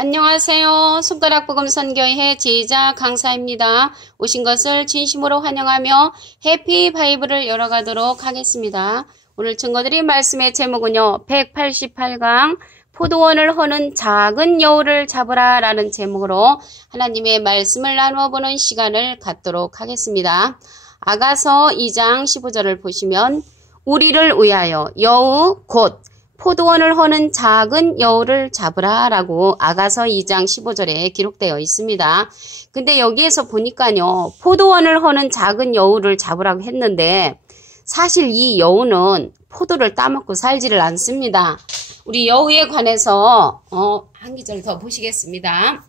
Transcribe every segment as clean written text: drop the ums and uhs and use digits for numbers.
안녕하세요. 손가락복음선교회 제자 강사입니다. 오신 것을 진심으로 환영하며 해피 바이블을 열어가도록 하겠습니다. 오늘 증거드린 말씀의 제목은요. 188강 포도원을 허는 작은 여우를 잡으라 라는 제목으로 하나님의 말씀을 나누어 보는 시간을 갖도록 하겠습니다. 아가서 2장 15절을 보시면 우리를 위하여 여우 곧 포도원을 허는 작은 여우를 잡으라 라고 아가서 2장 15절에 기록되어 있습니다. 근데 여기에서 보니까요. 포도원을 허는 작은 여우를 잡으라고 했는데 사실 이 여우는 포도를 따먹고 살지를 않습니다. 우리 여우에 관해서 한 기절 더 보시겠습니다.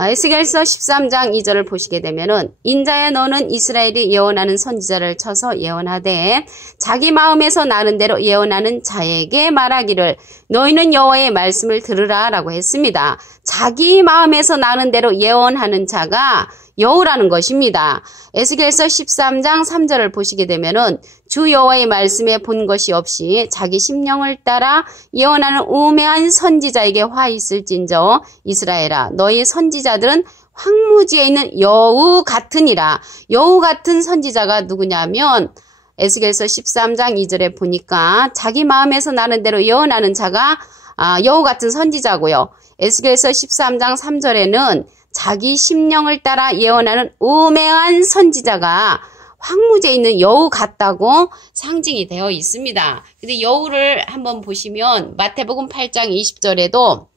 에스겔서 13장 2절을 보시게 되면은 인자야 너는 이스라엘이 예언하는 선지자를 쳐서 예언하되 자기 마음에서 나는 대로 예언하는 자에게 말하기를 너희는 여호와의 말씀을 들으라 라고 했습니다. 자기 마음에서 나는 대로 예언하는 자가 여우라는 것입니다. 에스겔서 13장 3절을 보시게 되면은 주 여호와의 말씀에 본 것이 없이 자기 심령을 따라 예언하는 우매한 선지자에게 화 있을진저 이스라엘아 너희 선지자들은 황무지에 있는 여우 같으니라. 여우 같은 선지자가 누구냐면 에스겔서 13장 2절에 보니까 자기 마음에서 나는 대로 예언하는 자가 여우 같은 선지자고요. 에스겔서 13장 3절에는 자기 심령을 따라 예언하는 우매한 선지자가 황무지에 있는 여우 같다고 상징이 되어 있습니다. 근데 여우를 한번 보시면 마태복음 8장 20절에도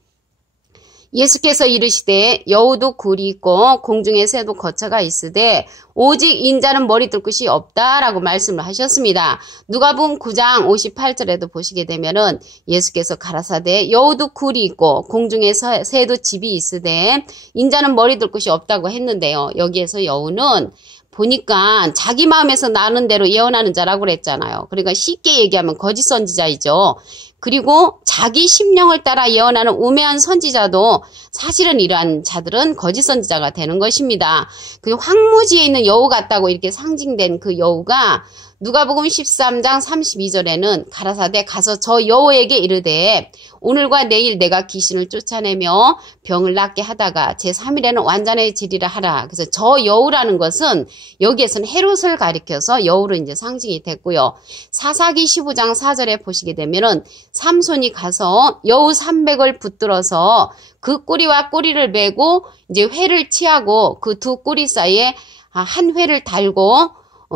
예수께서 이르시되 여우도 굴이 있고 공중의 새도 거처가 있으되 오직 인자는 머리 들 곳이 없다라고 말씀을 하셨습니다. 누가복음 9장 58절에도 보시게 되면은 예수께서 가라사대 여우도 굴이 있고 공중의 새도 집이 있으되 인자는 머리 들 곳이 없다고 했는데요. 여기에서 여우는 보니까 자기 마음에서 나는 대로 예언하는 자라고 그랬잖아요. 그러니까 쉽게 얘기하면 거짓 선지자이죠. 그리고 자기 심령을 따라 예언하는 우매한 선지자도 사실은 이러한 자들은 거짓 선지자가 되는 것입니다. 그리고 황무지에 있는 여우 같다고 이렇게 상징된 그 여우가 누가복음 13장 32절에는 가라사대 가서 저 여우에게 이르되 오늘과 내일 내가 귀신을 쫓아내며 병을 낫게 하다가 제3일에는 완전해지리라 하라. 그래서 저 여우라는 것은 여기에서는 헤롯을 가리켜서 여우로 이제 상징이 됐고요. 사사기 15장 4절에 보시게 되면은 삼손이 가서 여우 300을 붙들어서 그 꼬리와 꼬리를 메고 이제 회를 치하고 그 두 꼬리 사이에 한 회를 달고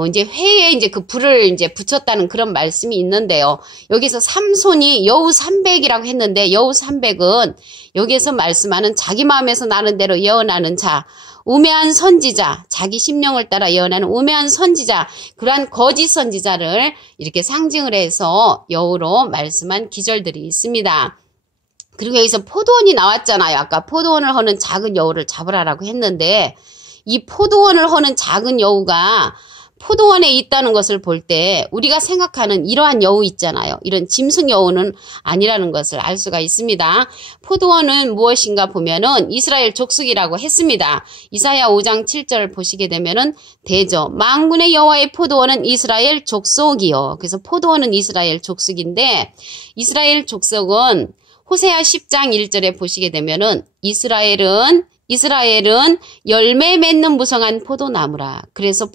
이제 회에 이제 그 불을 이제 붙였다는 그런 말씀이 있는데요. 여기서 삼손이 여우 300이라고 했는데 여우 300은 여기에서 말씀하는 자기 마음에서 나는 대로 예언하는 자, 우매한 선지자, 자기 심령을 따라 예언하는 우매한 선지자, 그러한 거짓 선지자를 이렇게 상징을 해서 여우로 말씀한 기절들이 있습니다. 그리고 여기서 포도원이 나왔잖아요. 아까 포도원을 허는 작은 여우를 잡으라라고 했는데 이 포도원을 허는 작은 여우가 포도원에 있다는 것을 볼 때 우리가 생각하는 이러한 여우 있잖아요. 이런 짐승 여우는 아니라는 것을 알 수가 있습니다. 포도원은 무엇인가 보면은 이스라엘 족속이라고 했습니다. 이사야 5장 7절 보시게 되면은 대저 만군의 여호와의 포도원은 이스라엘 족속이요. 그래서 포도원은 이스라엘 족속인데 이스라엘 족속은 호세아 10장 1절에 보시게 되면은 이스라엘은 열매 맺는 무성한 포도나무라. 그래서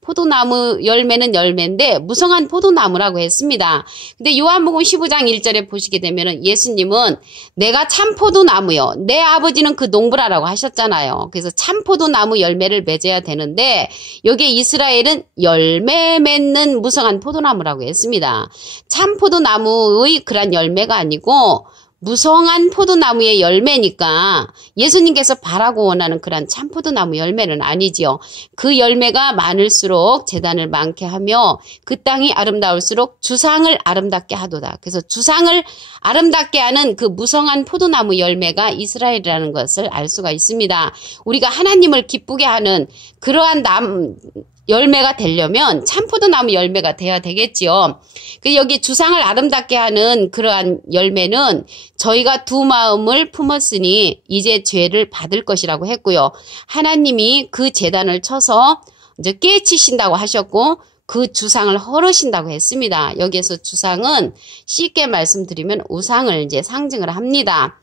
포도나무 열매는 열매인데 무성한 포도나무라고 했습니다. 근데 요한복음 15장 1절에 보시게 되면은 예수님은 내가 참 포도나무요. 내 아버지는 그 농부라라고 하셨잖아요. 그래서 참 포도나무 열매를 맺어야 되는데 여기에 이스라엘은 열매 맺는 무성한 포도나무라고 했습니다. 참 포도나무의 그런 열매가 아니고 무성한 포도나무의 열매니까 예수님께서 바라고 원하는 그런 참포도나무 열매는 아니지요. 그 열매가 많을수록 재단을 많게 하며 그 땅이 아름다울수록 주상을 아름답게 하도다. 그래서 주상을 아름답게 하는 그 무성한 포도나무 열매가 이스라엘이라는 것을 알 수가 있습니다. 우리가 하나님을 기쁘게 하는 그러한 열매가 되려면 참포도나무 열매가 돼야 되겠지요. 여기 주상을 아름답게 하는 그러한 열매는 저희가 두 마음을 품었으니 이제 죄를 받을 것이라고 했고요. 하나님이 그 제단을 쳐서 이제 깨치신다고 하셨고 그 주상을 헐으신다고 했습니다. 여기에서 주상은 쉽게 말씀드리면 우상을 이제 상징을 합니다.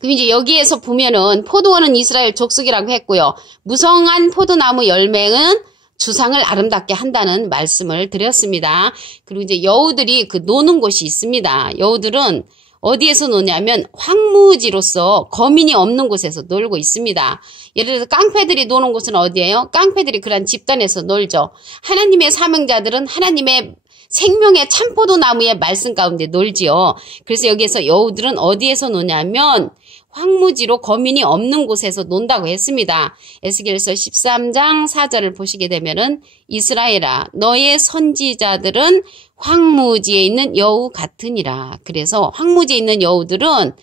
그럼 이제 여기에서 보면은 포도원은 이스라엘 족속이라고 했고요. 무성한 포도나무 열매는 주상을 아름답게 한다는 말씀을 드렸습니다. 그리고 이제 여우들이 그 노는 곳이 있습니다. 여우들은 어디에서 노냐면 황무지로서 거민이 없는 곳에서 놀고 있습니다. 예를 들어서 깡패들이 노는 곳은 어디예요? 깡패들이 그런 집단에서 놀죠. 하나님의 사명자들은 하나님의 생명의 참포도나무의 말씀 가운데 놀지요. 그래서 여기에서 여우들은 어디에서 노냐면 황무지로 거민이 없는 곳에서 논다고 했습니다. 에스겔서 13장 4절을 보시게 되면은 이스라엘아 너의 선지자들은 황무지에 있는 여우 같으니라. 그래서 황무지에 있는 여우들은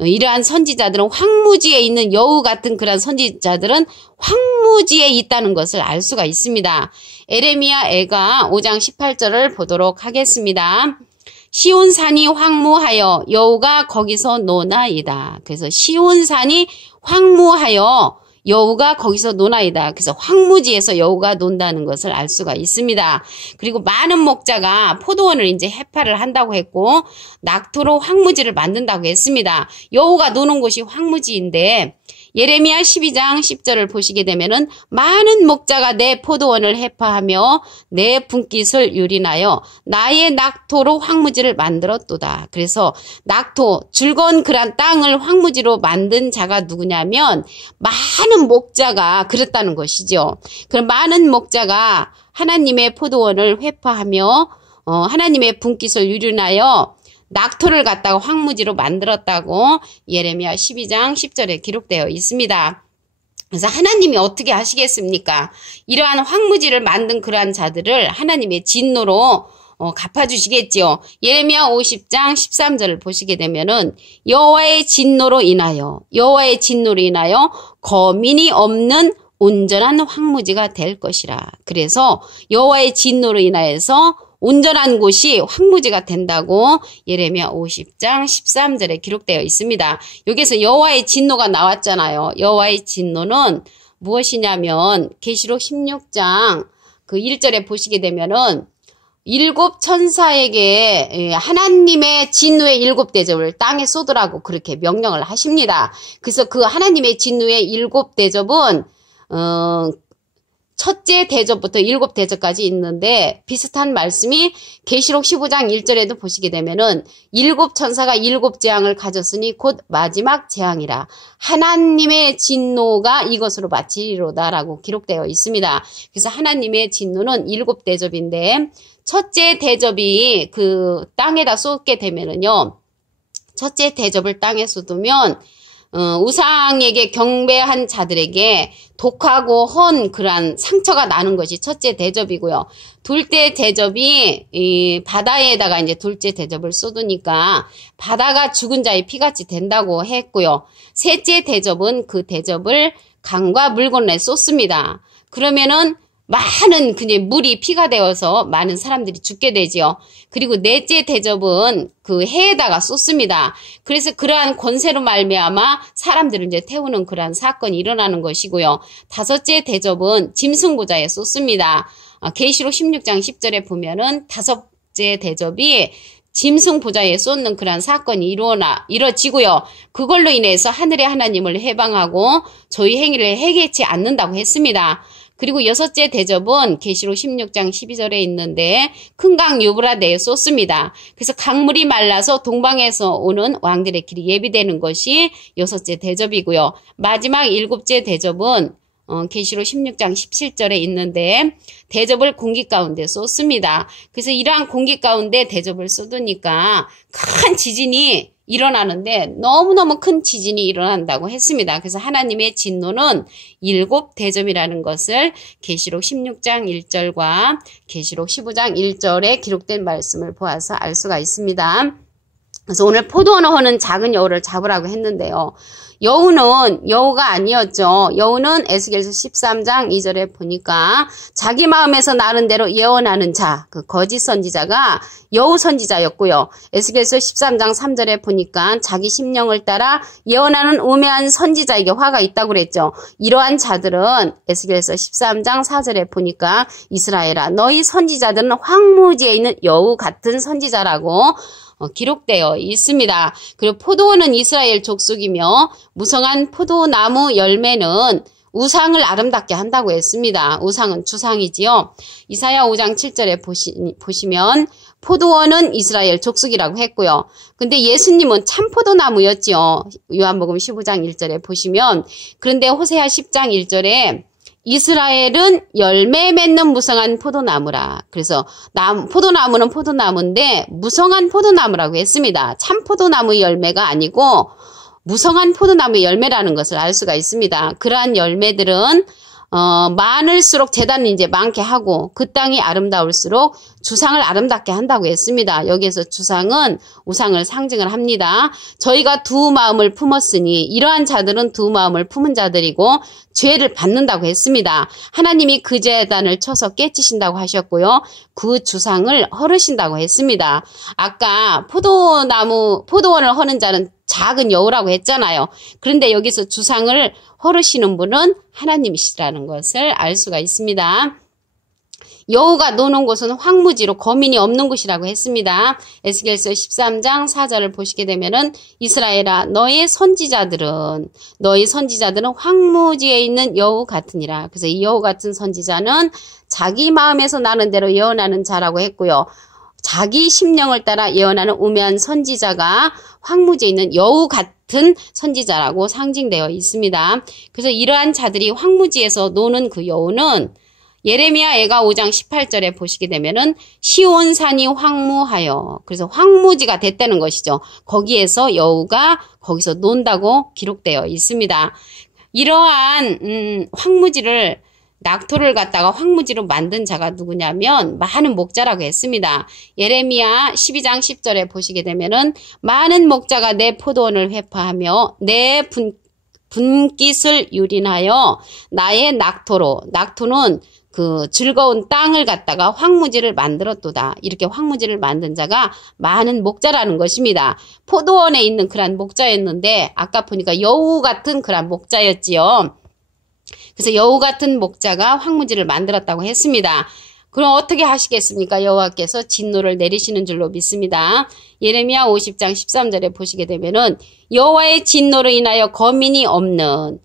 이러한 선지자들은 황무지에 있는 여우 같은 그런 선지자들은 황무지에 있다는 것을 알 수가 있습니다. 에레미야 애가 5장 18절을 보도록 하겠습니다. 시온산이 황무하여 여우가 거기서 노나이다. 그래서 시온산이 황무하여 여우가 거기서 노나이다. 그래서 황무지에서 여우가 논다는 것을 알 수가 있습니다. 그리고 많은 목자가 포도원을 이제 해파를 한다고 했고 낙토로 황무지를 만든다고 했습니다. 여우가 노는 곳이 황무지인데 예레미야 12장 10절을 보시게 되면은 많은 목자가 내 포도원을 해파하며 내 분깃을 유린하여 나의 낙토로 황무지를 만들었도다. 그래서 낙토, 즐거운 그런 땅을 황무지로 만든 자가 누구냐면 많은 목자가 그랬다는 것이죠. 그럼 많은 목자가 하나님의 포도원을 회파하며 하나님의 분깃을 유린하여 낙토를 갖다가 황무지로 만들었다고 예레미야 12장 10절에 기록되어 있습니다. 그래서 하나님이 어떻게 하시겠습니까? 이러한 황무지를 만든 그러한 자들을 하나님의 진노로 갚아주시겠지요. 예레미야 50장 13절을 보시게 되면은 여호와의 진노로 인하여 거민이 없는 온전한 황무지가 될 것이라. 그래서 여호와의 진노로 인하여서 온전한 곳이 황무지가 된다고 예레미야 50장 13절에 기록되어 있습니다. 여기서 여호와의 진노가 나왔잖아요. 여호와의 진노는 무엇이냐면 계시록 16장 그 1절에 보시게 되면은 일곱 천사에게 하나님의 진노의 일곱 대접을 땅에 쏟으라고 그렇게 명령을 하십니다. 그래서 그 하나님의 진노의 일곱 대접은 첫째 대접부터 일곱 대접까지 있는데 비슷한 말씀이 계시록 15장 1절에도 보시게 되면은 일곱 천사가 일곱 재앙을 가졌으니 곧 마지막 재앙이라 하나님의 진노가 이것으로 마치리로다라고 기록되어 있습니다. 그래서 하나님의 진노는 일곱 대접인데 첫째 대접이 그 땅에다 쏟게 되면은요. 첫째 대접을 땅에 쏟으면 우상에게 경배한 자들에게 독하고 헌 그러한 상처가 나는 것이 첫째 대접이고요. 둘째 대접이 이 바다에다가 이제 둘째 대접을 쏟으니까 바다가 죽은 자의 피같이 된다고 했고요. 셋째 대접은 그 대접을 강과 물건에 쏟습니다. 그러면은 많은 그냥 물이 피가 되어서 많은 사람들이 죽게 되지요. 그리고 넷째 대접은 그 해에다가 쏟습니다. 그래서 그러한 권세로 말미암아 사람들을 이제 태우는 그러한 사건이 일어나는 것이고요. 다섯째 대접은 짐승보좌에 쏟습니다. 계시록 16장 10절에 보면은 다섯째 대접이 짐승 보좌에 쏟는 그러한 사건이 이루어지고요. 그걸로 인해서 하늘의 하나님을 해방하고 저희 행위를 해결치 않는다고 했습니다. 그리고 여섯째 대접은 계시록 16장 12절에 있는데 큰 강 유브라데에 쏟습니다. 그래서 강물이 말라서 동방에서 오는 왕들의 길이 예비되는 것이 여섯째 대접이고요. 마지막 일곱째 대접은 계시록 16장 17절에 있는데 대접을 공기 가운데 쏟습니다. 그래서 이러한 공기 가운데 대접을 쏟으니까 큰 지진이 일어나는데 너무너무 큰 지진이 일어난다고 했습니다. 그래서 하나님의 진노는 일곱 대접이라는 것을 계시록 16장 1절과 계시록 15장 1절에 기록된 말씀을 보아서 알 수가 있습니다. 그래서 오늘 포도원을 허는 작은 여우를 잡으라고 했는데요. 여우는 여우가 아니었죠. 여우는 에스겔서 13장 2절에 보니까 자기 마음에서 나른 대로 예언하는 자, 그 거짓 선지자가 여우 선지자였고요. 에스겔서 13장 3절에 보니까 자기 심령을 따라 예언하는 우매한 선지자에게 화가 있다고 그랬죠. 이러한 자들은 에스겔서 13장 4절에 보니까 이스라엘아 너희 선지자들은 황무지에 있는 여우 같은 선지자라고 기록되어 있습니다. 그리고 포도원은 이스라엘 족속이며 무성한 포도나무 열매는 우상을 아름답게 한다고 했습니다. 우상은 주상이지요. 이사야 5장 7절에 보시면 포도원은 이스라엘 족속이라고 했고요. 근데 예수님은 참 포도나무였지요. 요한복음 15장 1절에 보시면 그런데 호세아 10장 1절에 이스라엘은 열매 맺는 무성한 포도나무라. 그래서 포도나무는 포도나무인데 무성한 포도나무라고 했습니다. 참 포도나무 열매가 아니고 무성한 포도나무 열매라는 것을 알 수가 있습니다. 그러한 열매들은 많을수록 재단을 이제 많게 하고 그 땅이 아름다울수록 주상을 아름답게 한다고 했습니다. 여기에서 주상은 우상을 상징을 합니다. 저희가 두 마음을 품었으니 이러한 자들은 두 마음을 품은 자들이고 죄를 받는다고 했습니다. 하나님이 그 재단을 쳐서 깨치신다고 하셨고요. 그 주상을 헐으신다고 했습니다. 아까 포도원을 허는 자는 작은 여우라고 했잖아요. 그런데 여기서 주상을 헐으시는 분은 하나님이시라는 것을 알 수가 있습니다. 여우가 노는 곳은 황무지로 거민이 없는 곳이라고 했습니다. 에스겔서 13장 4절을 보시게 되면은 이스라엘아 너희 선지자들은 황무지에 있는 여우 같으니라. 그래서 이 여우 같은 선지자는 자기 마음에서 나는 대로 예언하는 자라고 했고요. 자기 심령을 따라 예언하는 우매한 선지자가 황무지에 있는 여우 같은 선지자라고 상징되어 있습니다. 그래서 이러한 자들이 황무지에서 노는 그 여우는 예레미야 애가 5장 18절에 보시게 되면은 시온산이 황무하여 그래서 황무지가 됐다는 것이죠. 거기에서 여우가 거기서 논다고 기록되어 있습니다. 이러한 황무지를 낙토를 갖다가 황무지로 만든 자가 누구냐면 많은 목자라고 했습니다. 예레미야 12장 10절에 보시게 되면은 많은 목자가 내 포도원을 회파하며 내 분깃을 유린하여 나의 낙토는 그 즐거운 땅을 갖다가 황무지를 만들었도다. 이렇게 황무지를 만든 자가 많은 목자라는 것입니다. 포도원에 있는 그런 목자였는데 아까 보니까 여우 같은 그런 목자였지요. 그래서 여우 같은 목자가 황무지를 만들었다고 했습니다. 그럼 어떻게 하시겠습니까? 여호와께서 진노를 내리시는 줄로 믿습니다. 예레미야 50장 13절에 보시게 되면은 여호와의 진노로 인하여 거민이 없는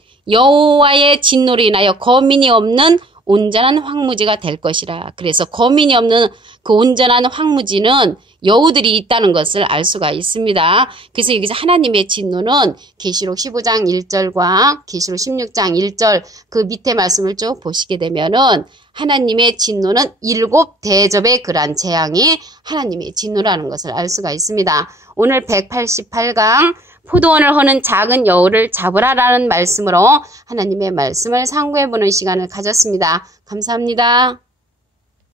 온전한 황무지가 될 것이라. 그래서 거민이 없는 그 온전한 황무지는 여우들이 있다는 것을 알 수가 있습니다. 그래서 여기서 하나님의 진노는 계시록 15장 1절과 계시록 16장 1절 그 밑에 말씀을 쭉 보시게 되면은 하나님의 진노는 7 대접의 그러한 재앙이 하나님의 진노라는 것을 알 수가 있습니다. 오늘 188강 포도원을 허는 작은 여우를 잡으라라는 말씀으로 하나님의 말씀을 상고해보는 시간을 가졌습니다. 감사합니다.